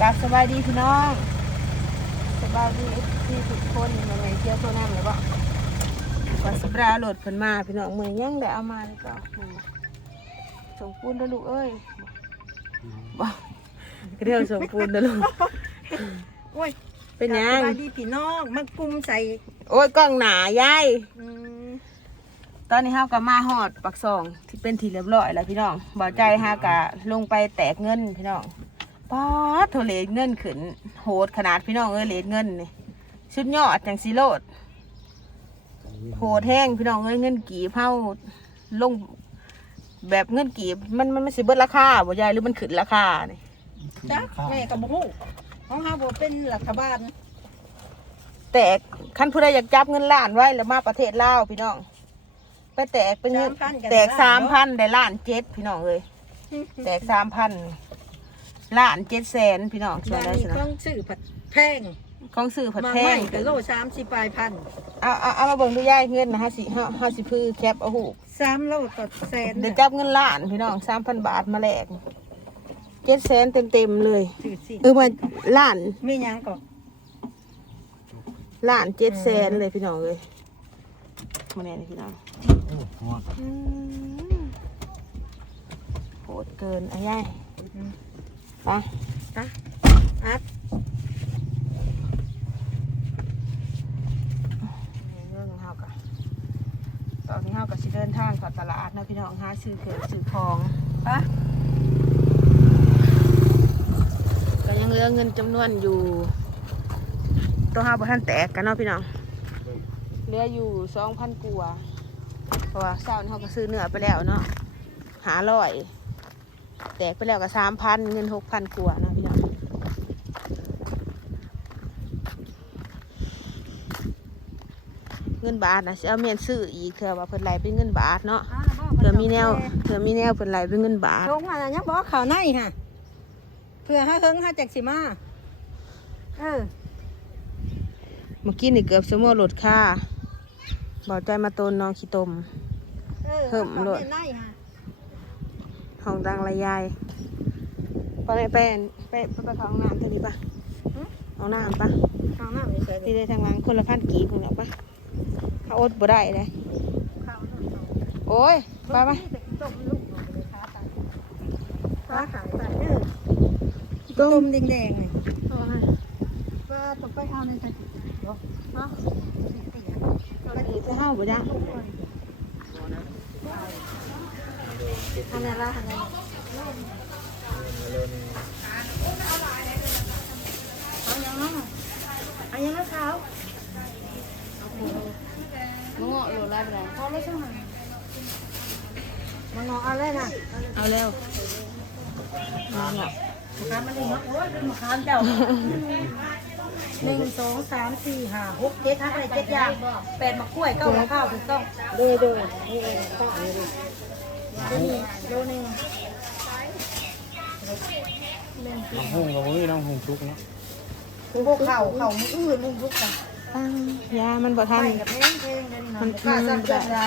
กลับสบายดีพี่น้อง สบายดีที่ทุกคนยังไงเที่ยวตัวน้ำเลยบ่ก่อนสปราโหลดเพิ่นมาพี่น้องมือยังได้เอามาเลยก็มือส่งปูนเด้อลูกเอ้ยบ่เรื่องส่งปูนเด้อลูกโอ้ยเป็นหยังสบายดีพี่น้องมันกุมใส่โอ้ยกล้องหนายายอืม ตอนนี้เฮาก็มาฮอดปักซองที่เป็นที่เรียบร้อยแล้วพี่น้องบ่ใจเฮาก็ลงไปแตกเงินพี่น้องป๊าดโทเลเงินขึ้นโหดขนาดพี่น้องเอ้ยเลทเงินนี่ชุดยอดจังสิโลดโหดแห้งพี่น้องเอ้ยเงินกีบเฮาลงแบบเงินกีบมันมันไม่สิเบิดราคาบ่ยายหรือมันขึ้นราคานี่จ้ะแม่กับบ่ฮู้ของเฮาบ่เป็นรัฐบาล แตกคันผู้ใดอยากจับเงินล้านไว้แล้วมาประเทศลาวพี่น้อง ไปแตกเป็นเงิน3,000 แตกสามพันได้ล้านเจ็ดพี่น้องเอ้ยแตกสามพันล้านเจ็ดแสนพี่น้องช่วยบ้านได้นี้สิต้อนะงซื้อผัดแพงของสื่อผัดมาแพใหม่งก็โล30ปลายพันเอาเอาเอามาเบิ่งดูย่ายเงินนะฮะสิห้าห้าสิพื้อแคปเอาหู3โลต่อแสนเดี๋ยวจับเงินล้านพี่น้องสามพันบาทมาแลกเจ็ดแสนเต็มเต็มๆเลย ถือสิเออมาล้านมีหยังก็ล้านเจ็ดแสนเลยพี่น้องเลยมาแน่นี่พี่น้อง อืมโหดเกินอะย่ายไปตะอัดเรื่องของเฮากันตอนนี้เฮาก็สิเดินทางเข้าตลาดเนาะพี่น้องหาซื้อเกิดซื้อของปะก็ยังเหลือเงินจำนวนอยู่ ตัวห้าบ่ทันแตกกันเนาะพี่น้องเหลืออยู่สองพันกว่า เพราะว่าเช้านี้เขาก็ซื้อเนื้อไปแล้วเนาะหาร้อยแตกไปแล้วก็สามพันเงินหกพันกว่าเนาะพี่น้องเงินบาทนะสิเอาเมียนซื้ออีกเถื่อว่าเพิ่นไหลเป็นเงินบาทเนาะอ่าบ่เผื่อมีแนวเผื่อมีแนวเพิ่นไหลเป็นเงินบาทลงมายังบ่ข่าวในฮะเพื่อให้เฮิงให้แจ็คสิมาเออเมื่อกี้นี่เกือบสมอลดค่า บอกใจมาตนน้องขี้ตมเออเพิ่มโลดข่าวในฮะห้องดังระยายไปไปไปไปไปเข้าห้องน้ำเท่านี้ปะห้องน้ำปะข้าวหน้าไม่ใช่ที่ได้ทางหลังคนละพันกีบของเราปะเขาอดบ่ได้เลยข้าวหน้าโอ้ยไปไปต้มลูกหน่อยเลยค้าตังค้าขายไปเออต้ต้มมแดงๆนี่ว่าต้องไปเอาในใส่เนาะเนาะไปอีก จะห้าบ่จ้ะอันนั้นละอันนั้นเอายังเนาะเอายังนะเขามะงะโลละไรพอแล้วใช่ไหมมันงอเอะไรนะเอาแล้วมะงะมะขามมันนี่เนาโอ้ยมะขามเจ้า หนึ่งสองสามสี่ห้าหกเจ็ดห้าไปเจ็ดอย่างแปดมะกล้วยเก้ามะพร้าวถูกต้องโดยโดยนี่เองตั้งเลยดินี่โลนึงน้องหุ่งกับมือน้องหุ่งชุกเนาะพวกเข่าเข่ามืออื่นลุงทุกกันตั้งยามันบ่ทันไปกับเพลงเพลงเดินหน่อยข้าสั่งเกิดอะไร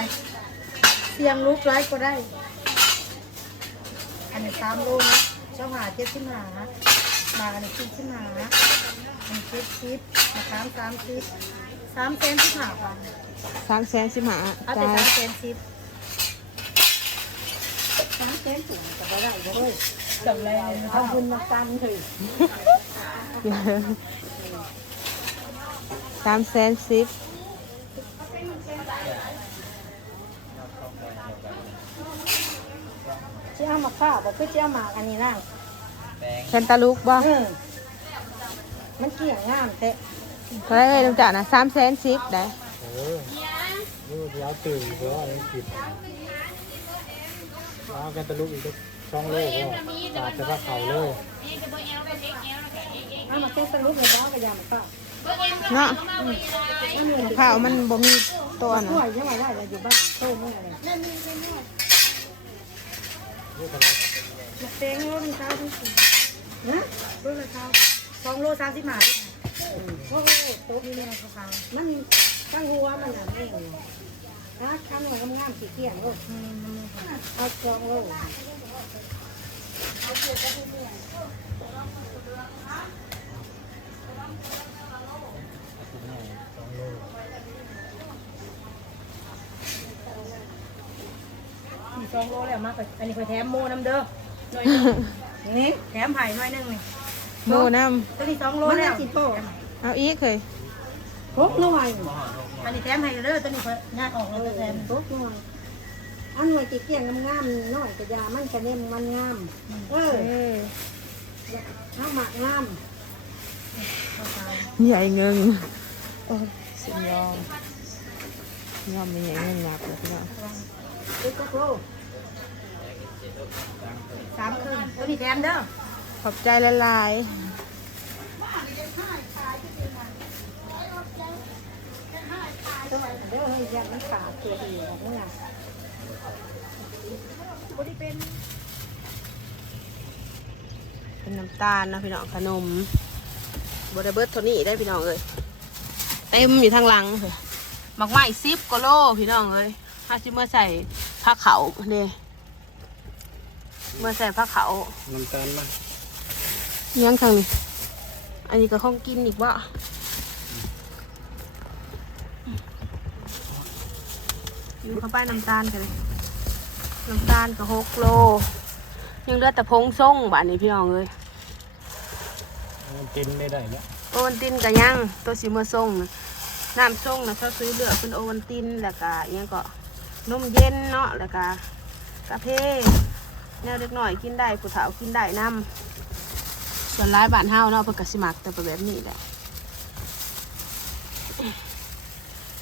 เสียงลุกไลฟ์ก็ได้ อันนี้สามโลนะ เจ้าหาเจ็ดสิบหามาอันนี้สิบสิบหาอันนี้เจ็ดสิบมาสามสามสิบสามเซนสิบห้าพันสามแสนสิบห้าเอาแต่จ่ายสามเซนสิบสามเซนสูงกับอะไรเลยจำเลยทำบุญมากันเลยสามแสนสิบ เจ้ามาข้าวบอกคือเจ้าหมากอันนี้นั่งแคนตาลูกบ่เออมันเกี่ยงงามแต่เท่าไหรเอ้ยน้ำจ่านะสามแสนสิบได้เออนี่มันยาวตื่นเพราะว่ายังกินเอากันตะลุกอีกสักช่องโลกก็ตาดจะพักเขาเลยเอามาเต้นสรุปเลยบ้างกระยำข้าวเนาะอันนี้ข้าวมันบ่มีตัวช่นะวยยังไงได้เราอยู่บ้านโต้ไม่อะไร หมมาเต้งโลหนึ่งเช้าทั้งสี่นะโลละเช้าสองโลสามสิบห้าโอ้โหโต๊ะนี้เนี่ยนะคมันตั้งหัวมันอะนี่นะข้างหน่อยก็งามสีเขียนโลเอาสองโล สองโล สี่สองโลแล้วมากอันนี้คอยแถมโมน้ำเด้อหน่อยหนึงนี่แถมไผ่หน่อยหนึงนี่โมน้ตัวนี้สองโลแล้วำเอาอีกเคยหกหน่วยอันนี้แถมไผ่เด้อตัวนี้คอยงานออกแล้วก็แถมทุกหน่วยอันหน่วยติเกี่ยงงามๆหน่อยกระยามันกระเน่มมันงาม เออเออข้าวหมักงามใหญ่เงินโอ้ยสิยอมยอมมีใหญ่เงินมากเลยพี่น้องลูกกระโปรง สามครึ่งตัวนี้แถมเด้อขอบใจละลายตัวเด้อให้ยันมันขาดตัวดีแบบนี้นะเป็นน้ำตาลนะพี่น้องขนมบไดเบิร์ตโทนี่ได้พี่น้องเอ้ยเต็มอยู่ทางหลังเลยหมักไหม้ซิปกโลพี่น้องเอ้ยถ้าจิเมื่อใส่ผ้าเขาวเนี่ย เมื่อใส่ผ้าเขาวน้ำตาลมายังทางนี้ อันนี้ก็ข้องกินอีกว่าอยู่เข้าไปน้ำตาลกันเลยน้ำตาลก็หกโล ยังเหลือแต่พงส่งบ้านนี้พี่น้องเลยมันกินได้ได้แล้วโอวันตินกับยังตัวสีเมื่อส่งน่ะน้ำส่งนะเขาซื้อเลือกเป็นโอวันตินแล้วก็อิหยังก็นมเย็นเนาะแล้วก็กาแฟ แนวเล็กหน่อยกินได้ผู้เฒ่ากินได้น้ำส่วนร้ายบ้านเฮาเนาะเพิ่นก็สิมักแต่แบบนี้แหละ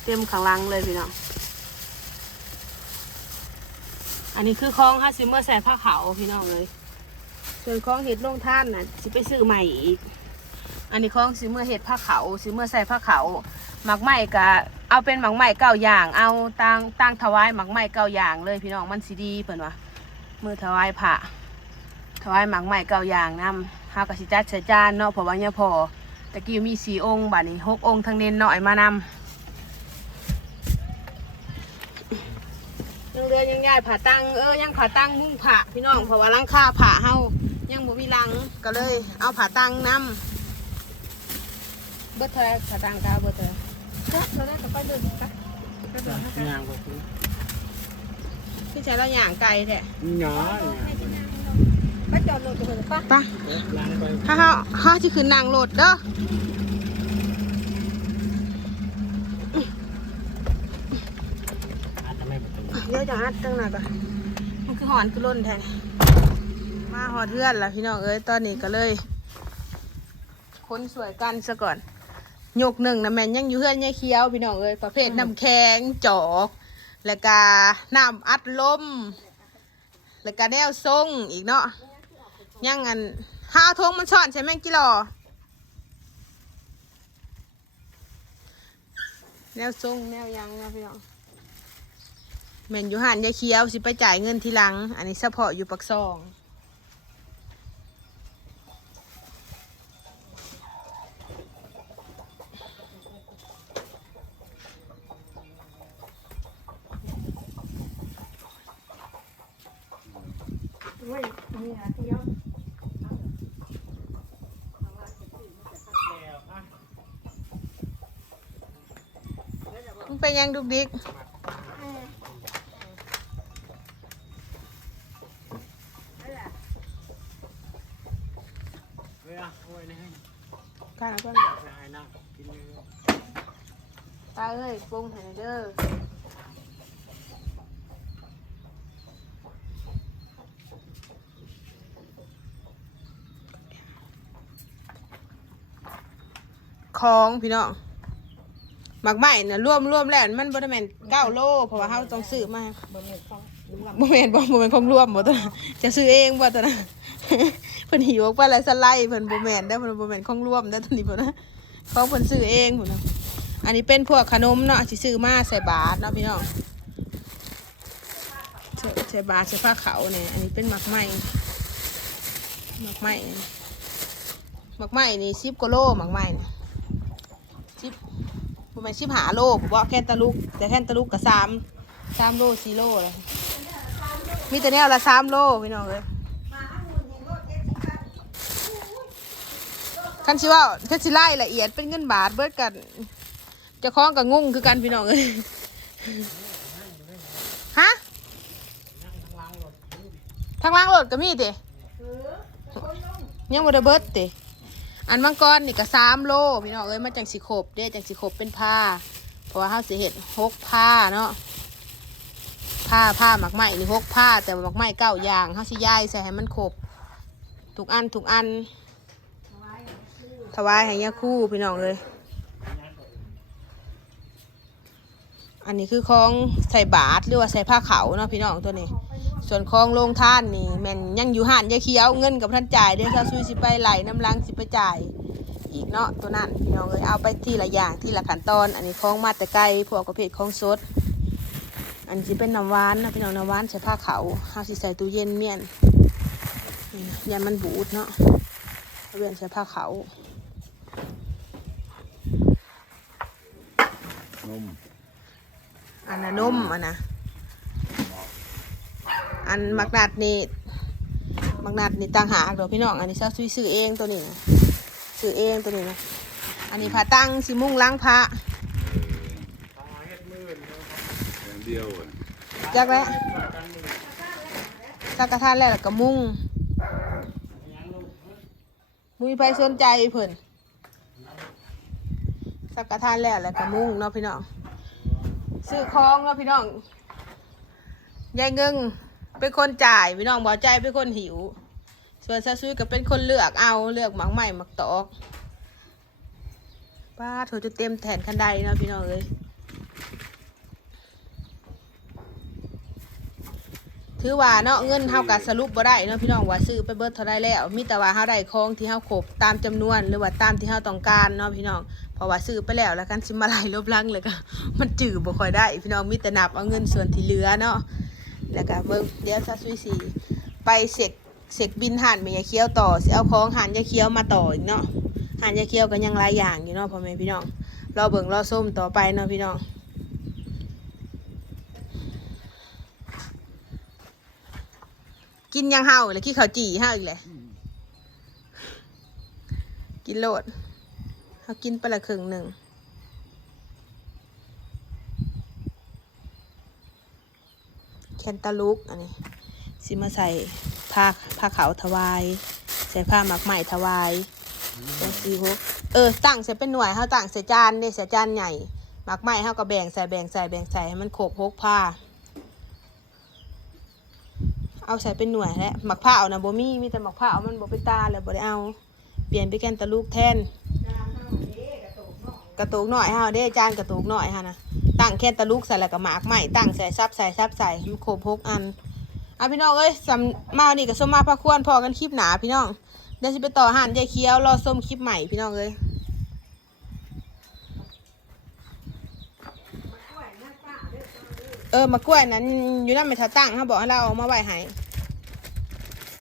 เต็มข้างหลังเลยพี่น้องอันนี้คือคลองฮะซิเมื่อใส่ผ้าขาวพี่น้องเลย ส่วนคลองเห็ดลงท่านน่ะสิไปซื้อใหม่อีก อันนี้ของซื้อเมื่อเห็ดผ้าขาวซื้อเมื่อใส่ผ้าขาวหมักไหม้กะเอาเป็นหมักไหม้เก้าอย่าง เอาตั้งตั้งถวายหมักไหม้เก้าอย่างเลยพี่น้องมันสีดีเพิ่นว่า มือถวายผ้าถวายหมักไหม้เก้าอย่างนำเฮากะสิจัดใส่จานเนาะเพราะว่าเนี่ยพอตะกี้มีสี่องค์บัดนี้หกองค์ทั้งเน้นหน่อยมานำยังเรือยังย้ายผ่าตั้งเออยังผ่าตั้งมุ่งผ่าพี่น้องเพราะว่าลังคาผ่าเฮายังบ่มีลังก็เลย เอาผ่าตั้งนำเบิดเท่าไหรสตางค์กาเบิดเท่าไรก็เราได้กับป้าเดินไปย่างก็คือ พี่ชายเราย่างไก่แท้หยาป้าจอดรถจะไปป้าปะล้างไปฮ่าฮ่าฮ่าจะขึ้นนางโหลดเด้ออาจจะไม่ประตูเดี๋ยวจะอัดตั้งหน่อยก่อนมันคือหอนคือล้นแทนมาหอดเทือนละพี่น้องเอ้ยตอนนี้ก็เลย คนสวยกันซะก่อนยกหนึ่งนะแม่นยังอยู่เฮือนยายเคี้ยวพี่น้องเอ้ยประเภทน้ำแข็งจอก แล้วก็น้ำอัดลม แล้วก็แนวทรงอีกเนาะยังอันห้าทงมันช่อนใช่ไหมกิโลแนวทรงแนวยังนะพี่น้องแม่นอยู่หันยาเคี้ยวสิไปจ่ายเงินทีหลัง อันนี้เฉพาะอยู่ปักซอง ด้วยนี่นะที่ย้อม มึงเป็นยังดุกดิกเฮ้ยอะโอ้ยนี่ให้กันเอาก่อนไปให้นั่งกินเยอะตาเอ้ยปรุงให้หน่อยเด้อของพี่น้อง หมักไม้น่ะรวมรวมแล้วมันบ่ได้แม่นเก้าโลเพราะว่าเฮาต้องซื้อมาบะหมี่ฟองบ่แม่นบ่บ่แม่นของรวมบ่ตัวน่ะจะซื้อเองบ่ตัวน่ะเพิ่นหิวออกไปแล้วสไลด์เพิ่นบ่แม่นเด้เพิ่นบ่แม่นของรวมเด้ตัวนี้พุ่นนะของเพิ่นซื้อเองพุ่นนะอันนี้เป็นพวกขนมเนาะสิซื้อมาใส่บาตรเนาะพี่น้องใส่บาตรใส่ผ้าขาวเนี่ยอันนี้เป็นหมักไม้หมักไม่หมักไม้นี่10กว่าโลหมักไม้นี่10บ่ ประมาณสิบหาโลผมบอกแค่นตะลุก แต่แค่นตะลุกกับสามสามโลสี่โลเลยมีแต่แนวละสามโลพี่น้องเลยคันชิว่าคันชิไล่ละเอียดเป็นเงินบาทเบิดกันจะคล้องกับงุ่งคือกันพี่น้องเลยฮะทางล่างรถก็มีติยังบ่ได้เบิดติ อันมังกรนี่ก็สามโลพี่น้องเอ้ยมาจังสิครบเด้จังสิครบเป็นผ้าเพราะว่าเฮาสิเฮ็ดหกผ้าเนาะผ้าผ้าหมักไหมนี่หกผ้าแต่หมักไหมเก้าอย่างเฮาสิย้ายใส่ให้มันครบทุกอันทุกอันถวายให้ยาคู่พี่น้องเลย อันนี้คือของใส่บาทหรือว่าใส่ผ้าขาวเนาะพี่น้องตัวนี้ ส่วนของโรงท่านนี่แม่นยังอยู่ห่านยาเคี้ยวเงินกับท่านจ่ายเด้อถ้าซุยสิไปไหลน้ำลังสิไปจ่ายอีกเนาะตัวนั้นพี่น้องเลยเอาไปทีละอย่างทีละขั้นตอน อันนี้ของมาแต่ไกลพวกประเภทของสด อันนี้สิเป็นน้ำหวานนะพี่น้องน้ำหวานใส่ผ้าขาวเฮาสิใส่ตู้เย็นเมียนนี่ยันมันบูดเนาะเอาเวียนใส่ผ้าขาวนุ่มอันนั้นนมอันนะ อันมักนัดนี่มักนัดนี่ต่างหากเดี๋ยวพี่น้องอันนี้ซาซุยซื้อเองตัวนี้นะซื้อเองตัวนี้นะอันนี้ผ้าตั้งสิมุ่งล้างผ้าอย่างเดียวอะจักแล้วสักกระทานแล้วแล้วก็มุ่งมุ้ยไปสนใจเพิ่นสักกระทานแล้วแล้วก็มุ่งเนาะพี่น้องซื้อของเนาะพี่น้องยายเงิง เป็นคนจ่ายพี่น้องบ่ใจเป็นคนหิว ส่วนซาซุยก็เป็นคนเลือกเอาเลือกหมักใหม่หมักตอกป้าโถจะเต็มแทนคันใดเนาะพี่น้องเอ้ยถือว่าเนาะเงินเฮากับสรุปบ่ได้เนาะพี่น้องว่าซื้อไปเบิดเท่าไรแล้ว มีแต่ว่าเฮาได้ของที่เฮาครบตามจำนวนหรือว่าตามที่เฮาต้องการเนาะพี่น้องเพราะว่าซื้อไปแล้วแล้วกันสิมาไล่ลบลังเลยก็มันจืดบ่ค่อยได้ พี่น้องมีแต่นับเอาเงินส่วนที่เหลือเนาะ แล้วก็เบิ่งเดี๋ยวซาซุยสีไปเสกเสกบินห่านแม่ยายเคี้ยวต่อสิเอาของห่านยายเคี้ยวมาต่ออีกเนาะห่านยายเคี้ยวก็ยังหลายอย่างอยู่เนาะพ่อแม่พี่น้องรอเบิ่งรอส้มต่อไปเนาะพี่น้องกินยังเฮาเลยขี้ข้าวจี่เฮาอีกเลยกินโลดเฮากินไปละครึ่งหนึ่ง แคนตาลูกอันนี้สิมาใส่ผ้าผ้าขาวถวาย ใส่ผ้าหมักไหม่ถวายจังซีพวกเออตั้งใส่เป็นหน่วยเฮาตั้งใส่จานเนี่ยใส่จานใหญ่หมักไหมเฮาก็แบ่งใส่แบ่งใส่แบ่งใส่ให้มันครบหกผ้า เอาใส่เป็นหน่วยแล้วหมักผ้าเอานะโบมี่มีแต่หมักผ้าเอามันโบ่เป็นตาแล้วบ่ได้เอา เปลี่ยนไปแกนตะลูกแทน กระตุกหน่อยฮะเด้จานกระตุกหน่อยฮะนะ ตั้งแค่ตะลุกใส่แล้วก็หมากใหม่ตั้งใส่ซับใส่ซับใส่มันครบหกอันอะพี่น้องเอ้ยสำมานี่กับส้มมาพะควรพอกันคลิปหนาพี่น้องเดี๋ยวจะไปต่อหันยายเคี้ยวรอส้มคลิปใหม่พี่น้องเอ้ยเออมากล้วยนั้นอยู่นั่นไม่ทัตั้งเขาบอกให้เราเอามาไว้ให้